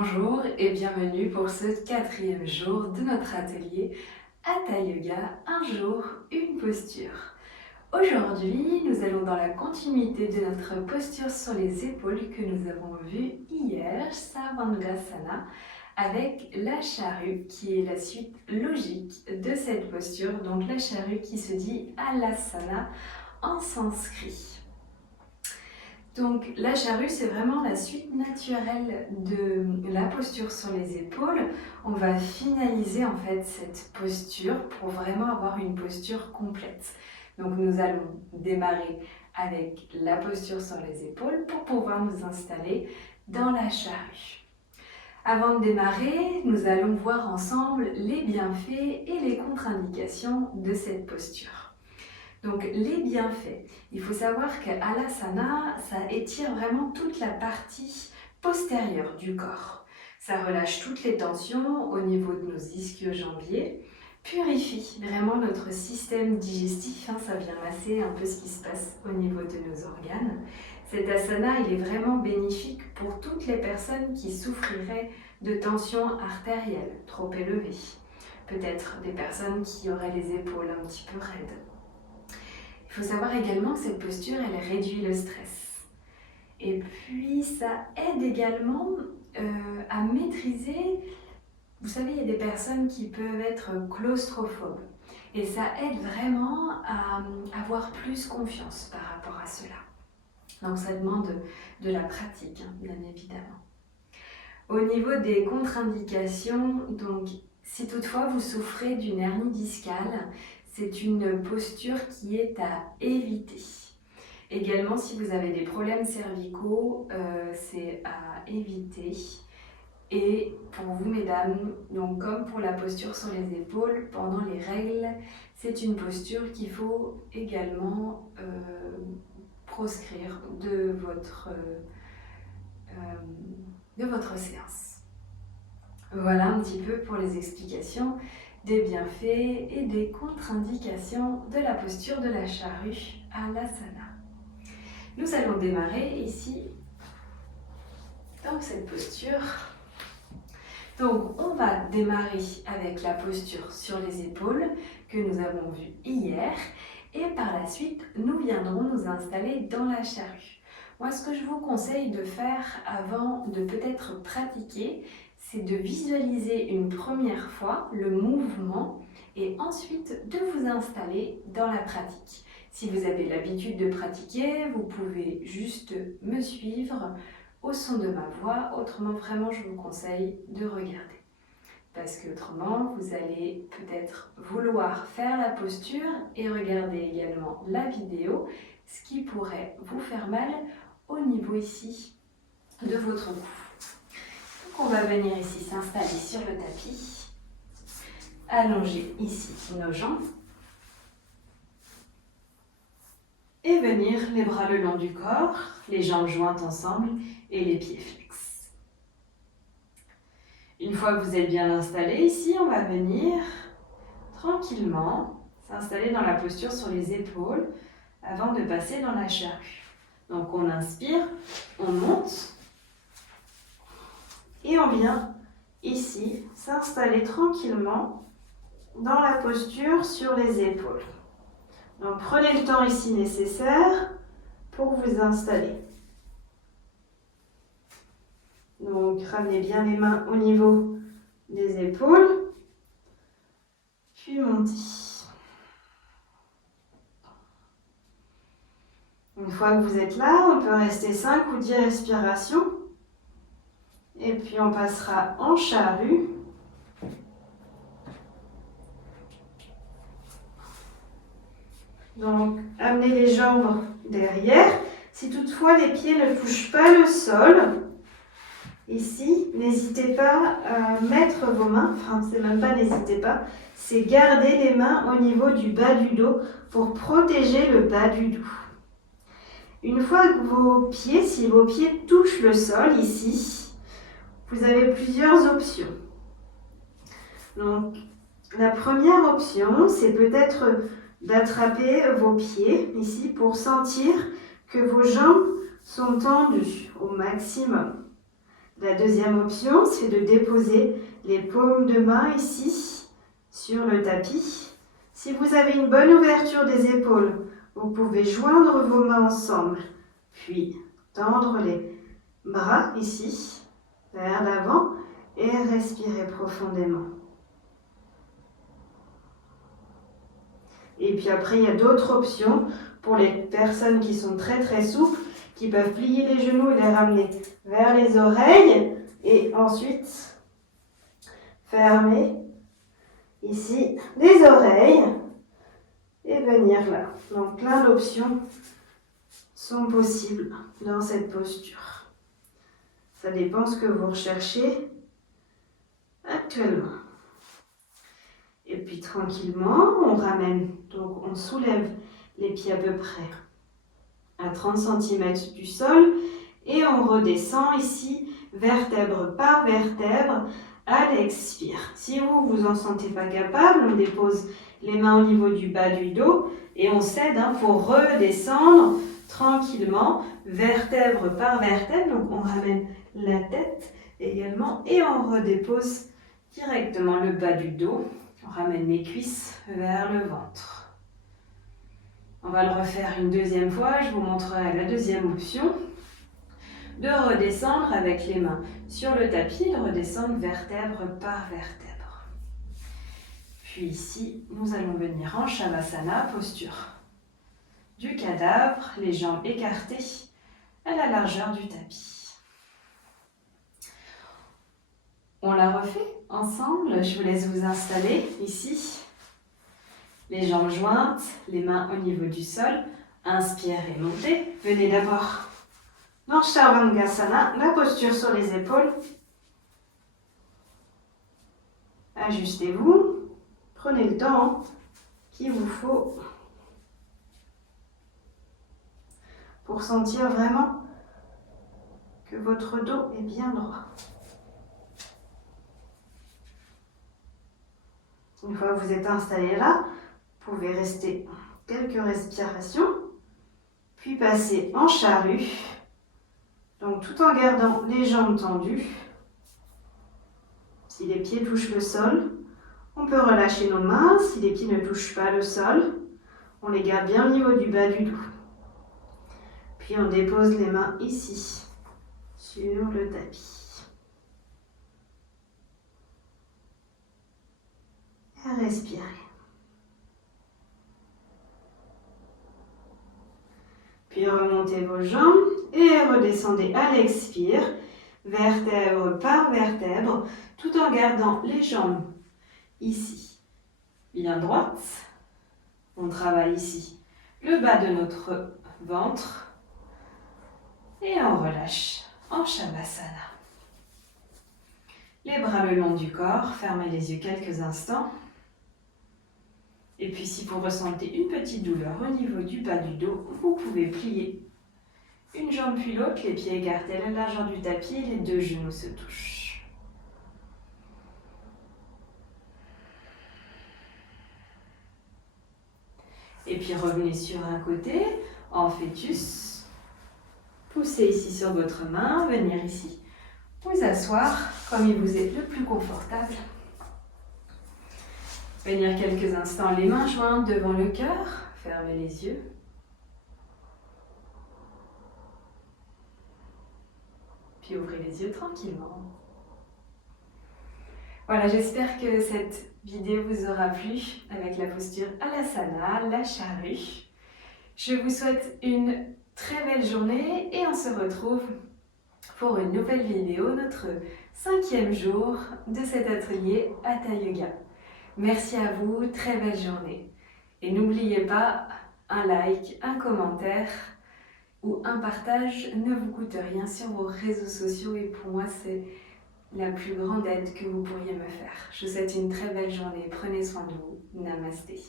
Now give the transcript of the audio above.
Bonjour et bienvenue pour ce 4e jour de notre atelier Hatha Yoga, un jour, une posture. Aujourd'hui, nous allons dans la continuité de notre posture sur les épaules que nous avons vue hier, Savandasana, avec la charrue qui est la suite logique de cette posture, donc la charrue qui se dit Alasana en sanskrit. Donc la charrue, c'est vraiment la suite naturelle de la posture sur les épaules. On va finaliser en fait cette posture pour vraiment avoir une posture complète. Donc nous allons démarrer avec la posture sur les épaules pour pouvoir nous installer dans la charrue. Avant de démarrer, nous allons voir ensemble les bienfaits et les contre-indications de cette posture. Donc les bienfaits, il faut savoir que Alasana, ça étire vraiment toute la partie postérieure du corps. Ça relâche toutes les tensions au niveau de nos ischio-jambiers, purifie vraiment notre système digestif, ça vient masser un peu ce qui se passe au niveau de nos organes. Cet asana, il est vraiment bénéfique pour toutes les personnes qui souffriraient de tensions artérielles trop élevées. Peut-être des personnes qui auraient les épaules un petit peu raides. Il faut savoir également que cette posture, elle réduit le stress. Et puis, ça aide également à maîtriser. Vous savez, il y a des personnes qui peuvent être claustrophobes. Et ça aide vraiment à avoir plus confiance par rapport à cela. Donc, ça demande de la pratique, bien évidemment. Au niveau des contre-indications, donc, si toutefois vous souffrez d'une hernie discale, c'est une posture qui est à éviter. Également, si vous avez des problèmes cervicaux, c'est à éviter. Et pour vous, mesdames, donc comme pour la posture sur les épaules, pendant les règles, c'est une posture qu'il faut également proscrire de votre séance. Voilà un petit peu pour les explications des bienfaits et des contre-indications de la posture de la charrue Alasana. Nous allons démarrer ici dans cette posture. Donc on va démarrer avec la posture sur les épaules que nous avons vue hier et par la suite nous viendrons nous installer dans la charrue. Moi, ce que je vous conseille de faire avant de peut-être pratiquer, c'est de visualiser une première fois le mouvement et ensuite de vous installer dans la pratique. Si vous avez l'habitude de pratiquer, vous pouvez juste me suivre au son de ma voix. Autrement, vraiment, je vous conseille de regarder. Parce qu'autrement, vous allez peut-être vouloir faire la posture et regarder également la vidéo, ce qui pourrait vous faire mal au niveau ici de votre cou. On va venir ici s'installer sur le tapis, allonger ici nos jambes et venir les bras le long du corps, les jambes jointes ensemble et les pieds fixes. Une fois que vous êtes bien installé ici, on va venir tranquillement s'installer dans la posture sur les épaules avant de passer dans la charrue. Donc on inspire, on monte. Et on vient ici s'installer tranquillement dans la posture sur les épaules. Donc prenez le temps ici nécessaire pour vous installer. Donc ramenez bien les mains au niveau des épaules, puis montez. Une fois que vous êtes là, on peut rester 5 ou 10 respirations. Et puis on passera en charrue. Donc amenez les jambes derrière. Si toutefois les pieds ne touchent pas le sol, ici, n'hésitez pas à mettre vos mains, c'est même pas n'hésitez pas, c'est garder les mains au niveau du bas du dos pour protéger le bas du dos. Une fois que si vos pieds touchent le sol ici, vous avez plusieurs options. Donc, la première option, c'est peut-être d'attraper vos pieds ici pour sentir que vos jambes sont tendues au maximum. La deuxième option, c'est de déposer les paumes de main ici sur le tapis. Si vous avez une bonne ouverture des épaules, vous pouvez joindre vos mains ensemble, puis tendre les bras ici vers l'avant et respirer profondément. Et puis après, il y a d'autres options pour les personnes qui sont très souples, qui peuvent plier les genoux et les ramener vers les oreilles et ensuite fermer ici les oreilles et venir là. Donc plein d'options sont possibles dans cette posture. Ça dépend ce que vous recherchez actuellement. Et puis tranquillement, on ramène, donc on soulève les pieds à peu près à 30 cm du sol et on redescend ici vertèbre par vertèbre à l'expire. Si vous vous en sentez pas capable, on dépose les mains au niveau du bas du dos et on cède pour redescendre tranquillement vertèbre par vertèbre. Donc on ramène la tête également et on redépose directement le bas du dos. On ramène les cuisses vers le ventre. On va le refaire une deuxième fois. Je vous montrerai la deuxième option. De redescendre avec les mains sur le tapis, de redescendre vertèbre par vertèbre. Puis ici, nous allons venir en Shavasana, posture du cadavre, les jambes écartées à la largeur du tapis. On la refait ensemble. Je vous laisse vous installer ici. Les jambes jointes, les mains au niveau du sol. Inspirez, montez. Venez d'abord dans Chaturanga, la posture sur les épaules. Ajustez-vous. Prenez le temps qu'il vous faut pour sentir vraiment que votre dos est bien droit. Une fois que vous êtes installé là, vous pouvez rester quelques respirations, puis passer en charrue. Donc tout en gardant les jambes tendues. Si les pieds touchent le sol, on peut relâcher nos mains. Si les pieds ne touchent pas le sol, on les garde bien au niveau du bas du dos. Puis on dépose les mains ici, sur le tapis. Et respirez. Puis remontez vos jambes et redescendez à l'expire, vertèbre par vertèbre, tout en gardant les jambes ici, bien droites. On travaille ici le bas de notre ventre et on relâche en Shavasana. Les bras le long du corps, fermez les yeux quelques instants. Et puis si vous ressentez une petite douleur au niveau du bas du dos, vous pouvez plier une jambe puis l'autre, les pieds écartés à la largeur du tapis et les deux genoux se touchent. Et puis revenez sur un côté, en fœtus. Poussez ici sur votre main, venir ici, vous asseoir comme il vous est le plus confortable. Venir quelques instants les mains jointes devant le cœur, fermez les yeux. Puis ouvrez les yeux tranquillement. Voilà, j'espère que cette vidéo vous aura plu avec la posture Alasana, la charrue. Je vous souhaite une très belle journée et on se retrouve pour une nouvelle vidéo, notre 5e jour de cet atelier Hatha Yoga. Merci à vous, très belle journée. Et n'oubliez pas, un like, un commentaire ou un partage ne vous coûte rien sur vos réseaux sociaux et pour moi c'est la plus grande aide que vous pourriez me faire. Je vous souhaite une très belle journée, prenez soin de vous, namasté.